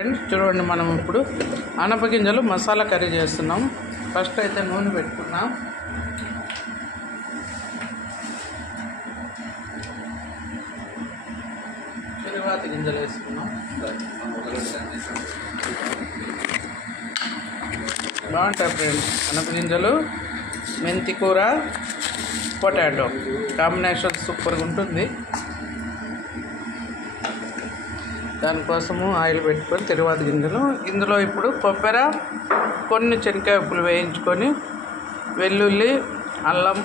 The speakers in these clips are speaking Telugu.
ఫ్రెండ్స్ చూడండి, మనం ఇప్పుడు ఆనపగింజలు మసాలా కర్రీ చేస్తున్నాం. ఫస్ట్ అయితే నూనె పెట్టుకున్నాం. తిరువాత గింజలు వేసుకున్నాం. బాగుంటాయి ఫ్రెండ్స్ ఆనపగింజలు, మెంతి కూర, పొటాటో కాంబినేషన్ సూపర్గా ఉంటుంది. దానికోసము ఆయిల్ పెట్టుకొని తిరువాత గింజలు, ఇందులో ఇప్పుడు కొబ్బరి, కొన్ని శనగకాయలు వేయించుకొని, వెల్లుల్లి, అల్లం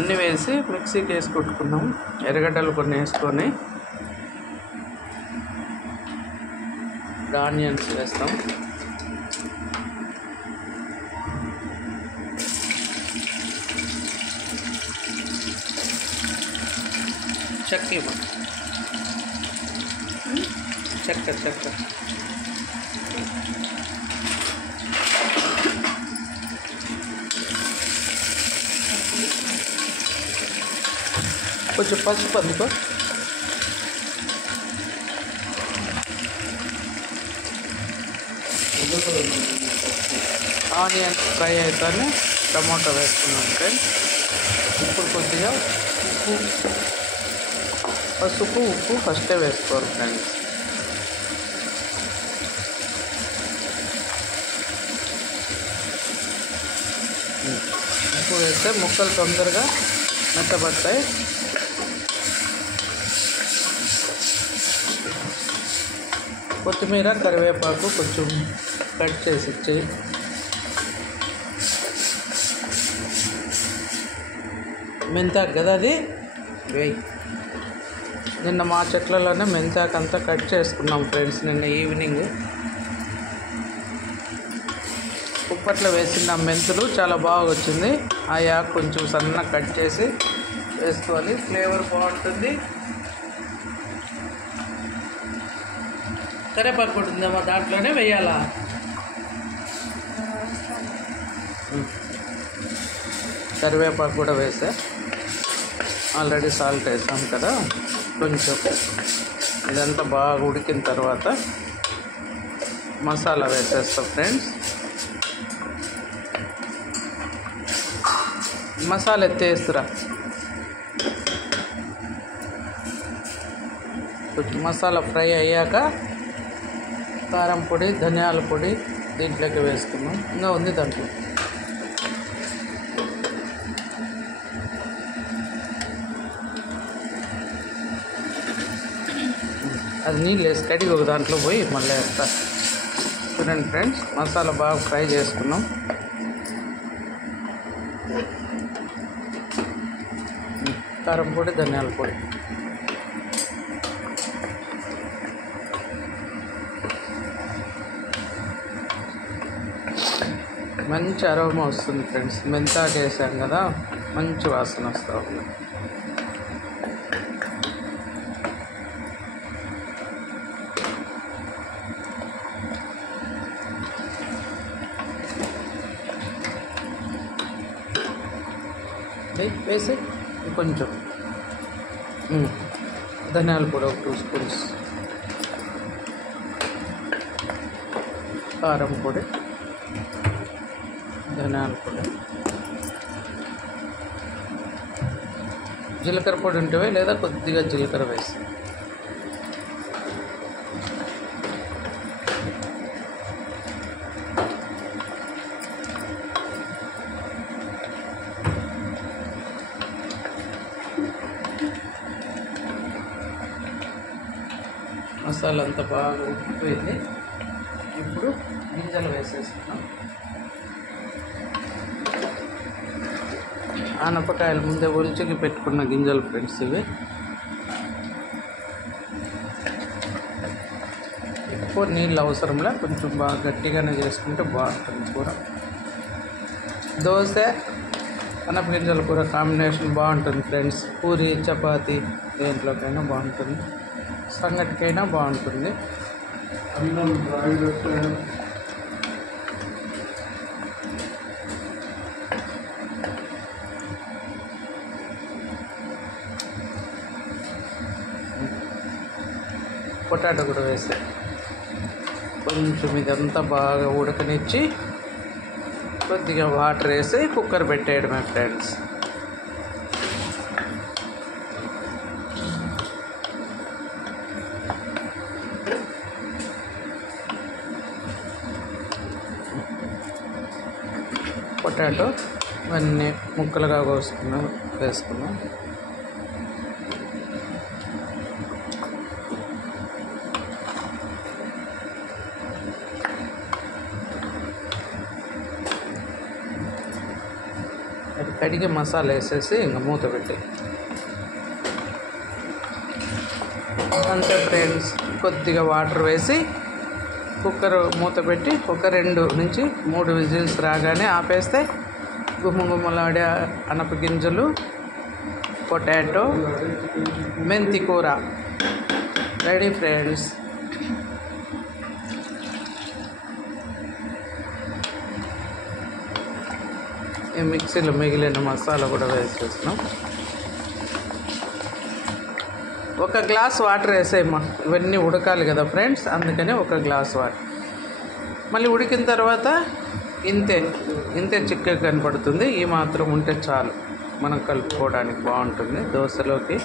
అన్నీ వేసి మిక్సీకి వేసి కొట్టుకున్నాము. ఎర్రగడ్డలు కొన్ని వేసుకొని ఆనియన్స్ వేస్తాం. చక్కెర కొంచెం పసుపు అందుకో. ఆనియన్స్ ఫ్రై అయితేనే టమాటో వేసుకున్నాం ఫ్రెండ్స్. ఇప్పుడు కొద్దిగా పసుపు ఉప్పు ఫస్టే వేసుకోవాలి ఫ్రెండ్స్. ఉప్పు వేస్తే ముక్కలు తొందరగా మెత్తబడతాయి. కొత్తిమీర, కరివేపాకు కొంచెం కట్ చేసి ఇచ్చేయి. మెంతాకు కదా అది వేయి. నిన్న మా చెట్లలోనే మెంతాకు అంతా కట్ చేసుకున్నాం ఫ్రెండ్స్. నిన్న ఈవినింగ్ కుప్పట్లో వేసిన మెంతులు చాలా బాగా వచ్చింది. ఆ యాక్ కొంచెం సన్నగా కట్ చేసి వేసుకోవాలి, ఫ్లేవర్ బాగుంటుంది. కరివేపాకు కూడా ఉందేమో దాంట్లోనే వేయాలా. కరివేపాకు కూడా వేసా. ఆల్రెడీ సాల్ట్ వేసాం కదా. కొంచెం ఇదంతా బాగా ఉడికిన తర్వాత మసాలా వేసేస్తాం ఫ్రెండ్స్. మసాలా ఎత్తేస్తురా. కొంచెం మసాలా ఫ్రై అయ్యాక కారం పొడి, ధనియాల పొడి దీంట్లోకి వేసుకున్నాం. ఇంకా ఉంది దాంట్లో. అది నీళ్ళు వేసి కడిగి ఒక దాంట్లో పోయి మళ్ళీ వేస్తా. చూడండి ఫ్రెండ్స్, మసాలా బాగా ఫ్రై చేసుకున్నాం. కారం పొడి, ధనియాల పొడి, మంచి అరోమా వస్తుంది ఫ్రెండ్స్. మెంతాకు వేసాం కదా, మంచి వాసన వస్తూ ఉంది. వేసి కొంచెం ధనియాల పొడి ఒక 2 స్పూన్స్, కారం పొడి, ధనియాల పొడి, జీలకర్ర పొడి ఉంటే లేదా కొద్దిగా జీలకర్ర వేసి మసాలా అంతా బాగా ఉడికిపోయింది. ఇప్పుడు గింజలు వేసేసుకున్నాం. ఆనపకాయలు ముందే ఒలిచికి పెట్టుకున్న గింజలు ఫ్రెండ్స్ ఇవి. ఎక్కువ నీళ్ళు అవసరంలా, కొంచెం బాగా గట్టిగానే చేసుకుంటే బాగుంటుంది కూర. దోశ, ఆనపగింజల కూర కాంబినేషన్ బాగుంటుంది ఫ్రెండ్స్. పూరి, చపాతి దేంట్లోకైనా బాగుంటుంది, సంగటికైనా బాగుంటుంది. పొటాటో కూడా వేసాను. కొంచెం ఇదంతా బాగా ఉడకనిచ్చి కొద్దిగా వాటర్ వేసి కుక్కర్ పెట్టేయడమే ఫ్రెండ్స్. పొటాటో ఇవన్నీ ముక్కలుగా వేసుకున్నాం. అది కడిగి మసాలా వేసేసి ఇంకా మూత పెట్టి అంతే ఫ్రెండ్స్. కొద్దిగా వాటర్ వేసి కుక్కర్ మూత పెట్టి ఒక 2 నుంచి 3 విజిల్స్ రాగానే ఆపేస్తే గుమ్మగుమ్మలాడే అనపగింజలు, పొటాటో, మెంతి కూర రెడీ ఫ్రెండ్స్. ఈ మిక్సీలో మిగిలిన మసాలా కూడా వేసేస్తున్నాం. 1 గ్లాస్ వాటర్ వేసేయమ్మా. ఇవన్నీ ఉడకాలి కదా ఫ్రెండ్స్, అందుకని 1 గ్లాస్ వాటర్. మళ్ళీ ఉడికిన తర్వాత ఇంతే చిక్కగా కనపడుతుంది. ఈ మాత్రం ఉంటే చాలు మనం కలుపుకోవడానికి బాగుంటుంది దోశలోకి.